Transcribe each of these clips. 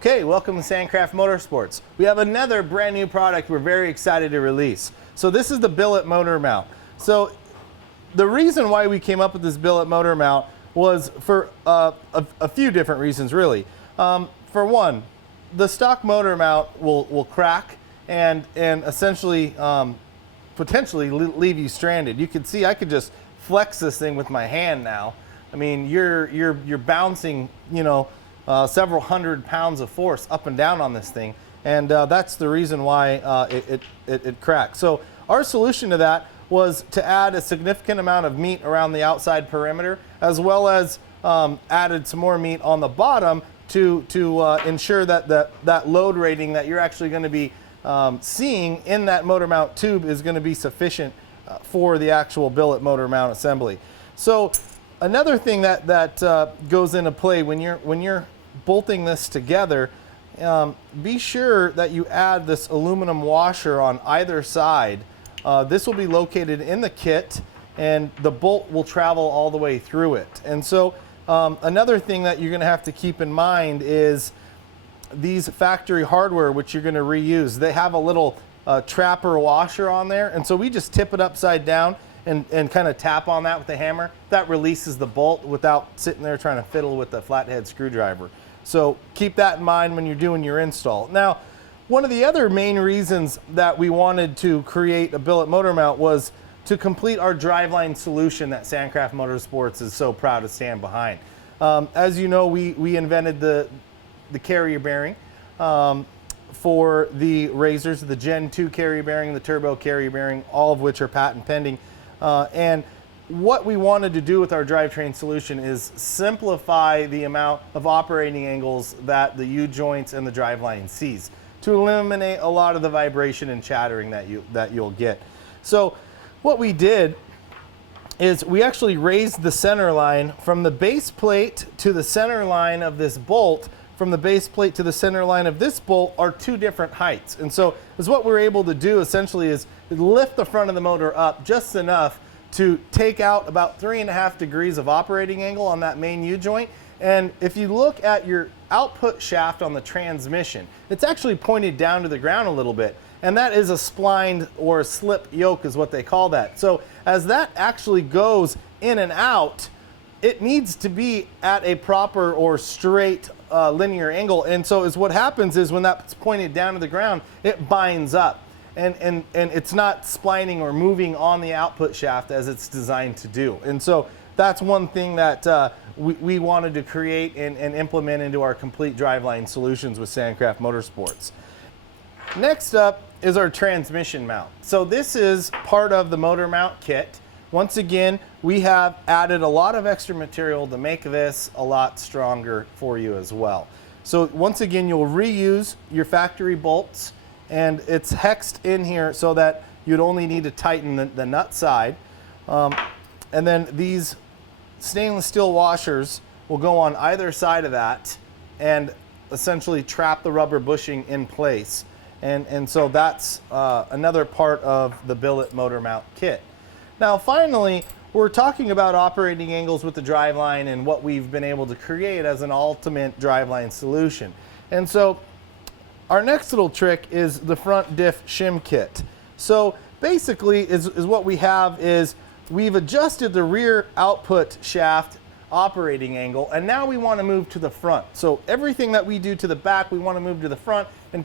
Okay, welcome to Sandcraft Motorsports. We have another brand new product we're very excited to release. So this is the billet motor mount. So the reason why we came up with this billet motor mount was for a few different reasons, really. For one, the stock motor mount will crack and essentially potentially leave you stranded. You can see I could just flex this thing with my hand now. I mean, you're bouncing, you know, several hundred pounds of force up and down on this thing, and that's the reason why it cracked. So our solution to that was to add a significant amount of meat around the outside perimeter, as well as added some more meat on the bottom to ensure that that load rating that you're actually going to be seeing in that motor mount tube is going to be sufficient for the actual billet motor mount assembly. So another thing that goes into play when you're bolting this together, be sure that you add this aluminum washer on either side. This will be located in the kit, and the bolt will travel all the way through it. And so another thing that you're going to have to keep in mind is these factory hardware, which you're going to reuse. They have a little trapper washer on there, and so we just tip it upside down and kind of tap on that with the hammer. That releases the bolt without sitting there trying to fiddle with the flathead screwdriver. So keep that in mind when you're doing your install. Now, one of the other main reasons that we wanted to create a billet motor mount was to complete our driveline solution that Sandcraft Motorsports is so proud to stand behind. As you know, we invented the carrier bearing for the RZRs, the Gen 2 carrier bearing, the turbo carrier bearing, all of which are patent pending. And what we wanted to do with our drivetrain solution is simplify the amount of operating angles that the U-joints and the driveline sees, to eliminate a lot of the vibration and chattering that you'll get. So what we did is we actually raised the center line from the base plate to the center line of this bolt. From the base plate to the center line of this bolt are two different heights. And so what we're able to do essentially is lift the front of the motor up just enough to take out about 3.5 degrees of operating angle on that main U-joint. And if you look at your output shaft on the transmission, it's actually pointed down to the ground a little bit. And that is a splined or a slip yoke is what they call that. So as that actually goes in and out, it needs to be at a proper or straight linear angle. And so what happens is when that's pointed down to the ground, it binds up. And it's not splining or moving on the output shaft as it's designed to do. And so that's one thing that we wanted to create and implement into our complete driveline solutions with Sandcraft Motorsports. Next up is our transmission mount. So this is part of the motor mount kit. Once again, we have added a lot of extra material to make this a lot stronger for you as well. So once again, you'll reuse your factory bolts, and it's hexed in here so that you'd only need to tighten the nut side. And then these stainless steel washers will go on either side of that and essentially trap the rubber bushing in place. And so that's another part of the billet motor mount kit. Now finally, we're talking about operating angles with the driveline and what we've been able to create as an ultimate driveline solution. And so our next little trick is the front diff shim kit. So basically is what we have is we've adjusted the rear output shaft operating angle, and now we want to move to the front. So everything that we do to the back, we want to move to the front, and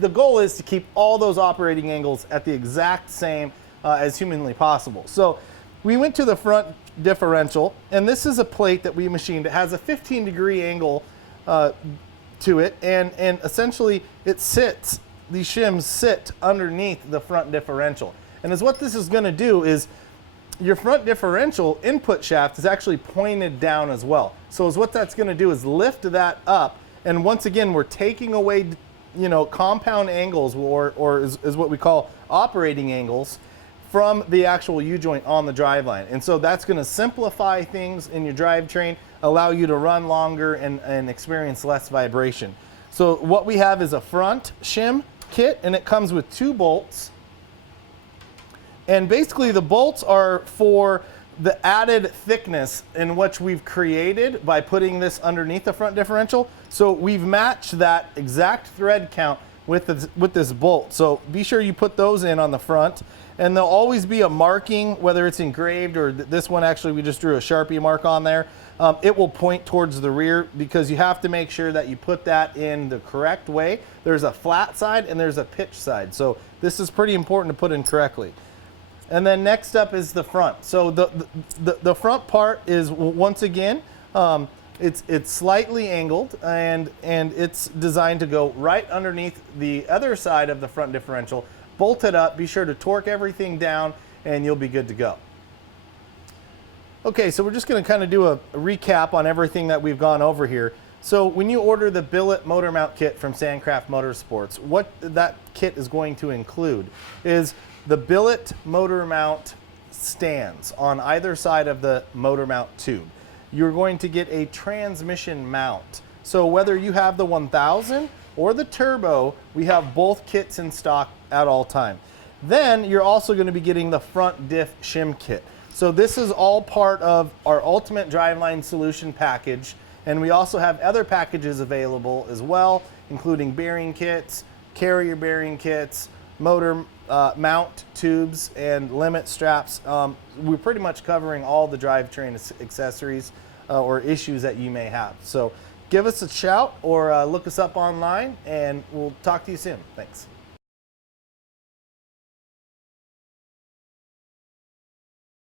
the goal is to keep all those operating angles at the exact same as humanly possible. So we went to the front differential, and this is a plate that we machined. It has a 15-degree angle to it, and essentially it sits, these shims sit underneath the front differential. And what this is going to do is your front differential input shaft is actually pointed down as well. So what that's going to do is lift that up, and once again we're taking away, you know, compound angles or is what we call operating angles from the actual U-joint on the driveline. And so that's going to simplify things in your drivetrain, allow you to run longer and experience less vibration. So what we have is a front shim kit, and it comes with 2 bolts. And basically the bolts are for the added thickness in which we've created by putting this underneath the front differential. So we've matched that exact thread count with this bolt. So be sure you put those in on the front, and there'll always be a marking, whether it's engraved or this one actually we just drew a Sharpie mark on there. It will point towards the rear because you have to make sure that you put that in the correct way. There's a flat side and there's a pitch side. So this is pretty important to put in correctly. And then next up is the front. So the front part is, once again, it's slightly angled, and it's designed to go right underneath the other side of the front differential. Bolt it up, be sure to torque everything down, and you'll be good to go. Okay, so we're just going to kind of do a recap on everything that we've gone over here. So when you order the Billet motor mount kit from Sandcraft Motorsports, what that kit is going to include is the Billet motor mount stands on either side of the motor mount tube. You're going to get a transmission mount. So whether you have the 1000 or the turbo, we have both kits in stock at all time. Then you're also going to be getting the front diff shim kit. So this is all part of our ultimate driveline solution package, and we also have other packages available as well, including bearing kits, carrier bearing kits, motor mount tubes, and limit straps. We're pretty much covering all the drivetrain accessories or issues that you may have. So give us a shout or look us up online, and we'll talk to you soon. Thanks.